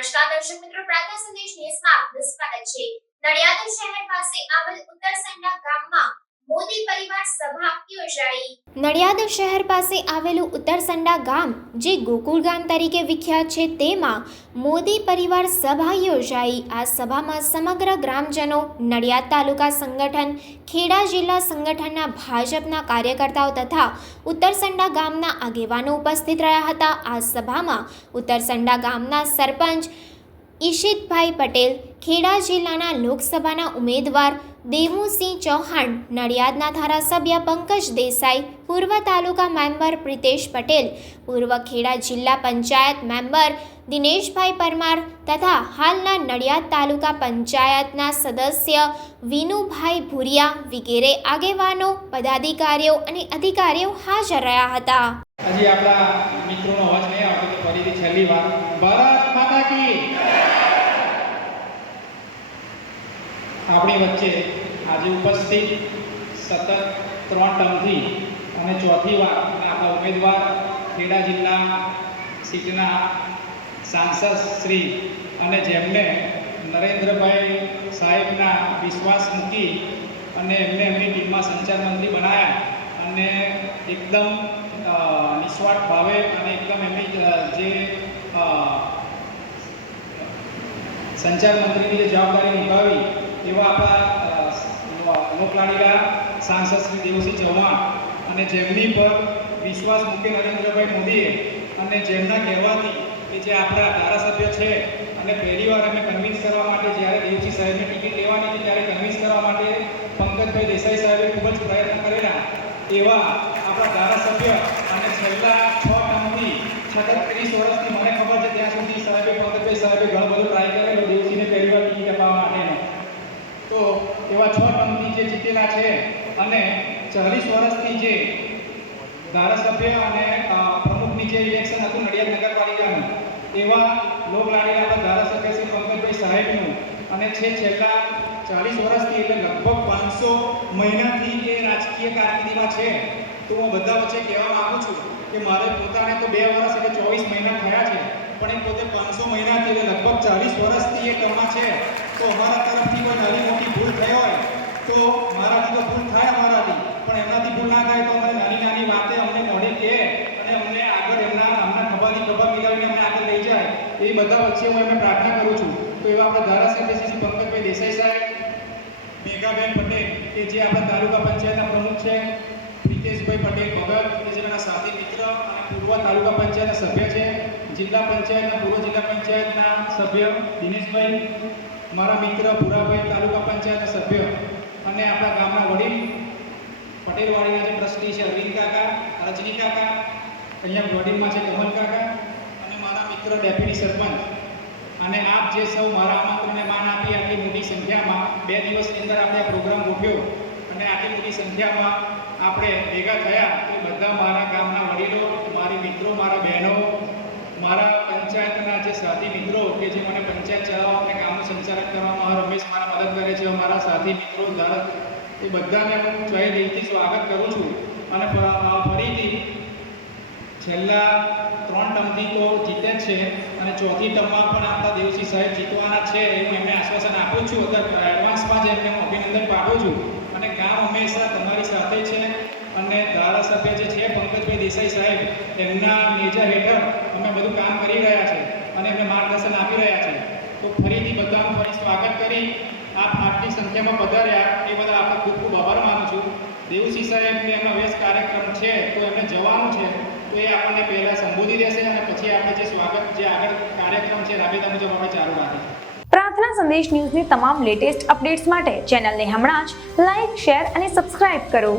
નમસ્કાર દર્શક મિત્રો, પ્રાર્થના સંદેશ ન્યૂઝમાં આપનું સ્વાગત છે। નડિયાદ શહેર પાસે આવેલ ઉત્તરસંડા ગામમાં મોદી પરિવાર સભા યોજાઈ। નડિયાદ શહેર પાસે આવેલું ઉત્તરસંડા ગામ જે ગોકુળ ગામ તરીકે વિખ્યાત છે, તેમાં મોદી પરિવાર સભા યોજાઈ। આ સભામાં સમગ્ર ગ્રામજનો, નડિયાદ તાલુકા સંગઠન, ખેડા જિલ્લા સંગઠનના ભાજપના કાર્યકર્તાઓ તથા ઉત્તરસંડા ગામના આગેવાનો ઉપસ્થિત રહ્યા હતા। આ સભામાં ઉત્તરસંડા ગામના સરપંચ ઈશિતભાઈ પટેલ, ખેડા જિલ્લાના લોકસભાના ઉમેદવાર દેવુસિંહ ચૌહાણ, નડિયાદના ધારાસભ્ય પંકજ દેસાઈ, પૂર્વ તાલુકા મેમ્બર પ્રિતેશ પટેલ, પૂર્વ ખેડા જિલ્લા પંચાયત મેમ્બર દિનેશભાઈ પરમાર તથા હાલના નડિયાદ તાલુકા પંચાયતના સદસ્ય વિનુભાઈ ભુરિયા વગેરે આગેવાનો, પદાધિકારીઓ અને અધિકારીઓ હાજર રહ્યા હતા। હજી આપણા મિત્રોનો અવાજ નહીં આવતો તો ફરીથી છેલ્લી વાર ભારત માતા કી આપણી વચ્ચે આજે ઉપસ્થિત સતત 3 ટર્મથી અને ચોથી વાર આપણા ઉમેદવાર ખેડા જિલ્લા સીટના સાંસદ શ્રી અને જેમને નરેન્દ્રભાઈ સાહેબના વિશ્વાસ મૂકી અને એમને એમની ટીમમાં સંચાર મંત્રી બનાવ્યા અને એકદમ નિસ્વાર્થ ભાવે અને એકદમ એમની જે સંચાર મંત્રીની જે જવાબદારી નિભાવી એવા આપણા લોકલાડીલા સાંસદ શ્રી દેવુસિંહ ચૌહાણ અને જેમની પર વિશ્વાસ મૂકી નરેન્દ્રભાઈ મોદીએ અને જેમના કહેવાથી કે જે આપણા ધારાસભ્ય છે અને પહેલીવાર અમે કન્વિન્સ કરવા માટે જ્યારે દેવસિંહ સાહેબની ટિકિટ લેવાની હતી ત્યારે કન્વિન્સ કરવા માટે પંકજભાઈ દેસાઈ સાહેબે ખૂબ જ પ્રયત્ન કરેલા એવા આપણા ધારાસભ્ય અને છેલ્લા 6 ટર્મથી છતાં 30 વર્ષથી મને ખબર છે ત્યાં સુધી સાહેબે પંકજભાઈ સાહેબે ઘણું બધું ટ્રાય કરેલું દેવસિંહને પહેલીવાર ટિકિટ અપાવવા માટેનો। તો એવા 6 ટર્મથી જે જીતેલા છે અને 40 વર્ષથી જે ધારાસભ્ય અને પ્રમુખની જે ઇલેક્શન હતું નડિયાદ નગરપાલિકાનું એવા લોકલાડીલા આપણા ધારાસભ્ય શ્રી પંકજભાઈ સાહેબનું અને છેલ્લા 40 વર્ષથી એટલે લગભગ 500 મહિનાથી એ રાજકીય કારકિર્દીમાં છે। તો હું બધા વચ્ચે કહેવા માગું છું કે મારે પોતાને તો 2 વર્ષ એટલે 24 મહિના થયા છે, પણ એ પોતે 500 મહિનાથી એટલે લગભગ 40 વર્ષથી એ ટર્મમાં છે। તો અમારા તરફથી કોઈ નાની મોટી ભૂલ થઈ હોય તો મારાથી તો ભૂલ થાય અમારાથી, પણ એમનાથી ભૂલ ના થાય તો અમારે નાની નાની વાતે અમને મોઢે કહે અને અમને આગળ એમના ખભાથી ખભા મિલાવીને અમને આગળ લઈ જાય, એ બધા વચ્ચે હું એમને પ્રાર્થના કરું છું। તો એવા આપણા ધારાસભ્ય શ્રી પંકજભાઈ દેસાઈ સાહેબ, મેઘાબેન પટેલ કે જે આપણા તાલુકા પંચાયતના પ્રમુખ છે, પ્રિતેશભાઈ પટેલ ભગત કે જે મારા સાથી મિત્ર અને પૂર્વ તાલુકા પંચાયતના સભ્ય છે, જિલ્લા પંચાયતના પૂર્વ જિલ્લા પંચાયતના સભ્ય દિનેશભાઈ, મારા મિત્ર ભુરાભાઈ તાલુકા પંચાયતના સભ્ય અને આપણા ગામના વડીલ પટેલવાડીના જે ટ્રસ્ટી છે અરવિંદ કાકા, રજની કાકા, અહીંયા વડીલમાં છે કમલ કાકા અને મારા મિત્ર ડેપ્યુટી સરપંચ અને આપ જે સૌ મારા આમંત્રણને માન આપી આટલી મોટી સંખ્યામાં 2 દિવસની અંદર આપણે આ પ્રોગ્રામ ગોઠવ્યો અને આટલી મોટી સંખ્યામાં આપણે ભેગા થયા તો બધા મારા ગામના વડીલો, મારી મિત્રો, મારા બહેનો, મારા પંચાયતના જે સાથી મિત્રો કે જે મને પંચાયત ચલાવવા અને કામનું સંચાલન કરવામાં રમેશ મારા મદદ કરે છે, મારા સાથી મિત્રો એ બધાને હું તહે દિલથી સ્વાગત કરું છું। અને ફરીથી છેલ્લા 3 ટર્મથી તો જીતે જ છે અને ચોથી ટર્મમાં પણ આપણા દેવસિંહ સાહેબ જીતવાના છે એવું એમને આશ્વાસન આપું છું। અત્યારે એડવાન્સમાં જ એમને હું અભિનંદન પાઠવું છું અને ગામ હંમેશા તમારી સાથે છે અને ધારાસભ્ય જે છે પંકજભાઈ દેસાઈ સાહેબ એમના નેજા હેઠળ અમે બધું કામ કરી રહ્યા છે અને એમને માર્ગદર્શન આપી રહ્યા છે। તો ફરીથી બધાનું ફરી સ્વાગત કરી આપ આટલી સંખ્યામાં પધાર્યા એ બદલ આપણે ખૂબ ખૂબ આભાર માનું છું। દેવુસિંહ સાહેબને એમનો વ્યસ્ત કાર્યક્રમ છે તો એમને જવાનું છે તો એ આપણને પહેલાં સંબોધી દેશે અને પછી આપણે જે સ્વાગત જે આગળ કાર્યક્રમ છે રાબેતા મુજબ આપણે ચાલુ રાખીશું। પ્રાર્થના સંદેશ ન્યૂઝની તમામ લેટેસ્ટ અપડેટ્સ માટે ચેનલને હમણાં જ લાઇક, શેર અને સબસ્ક્રાઇબ કરો।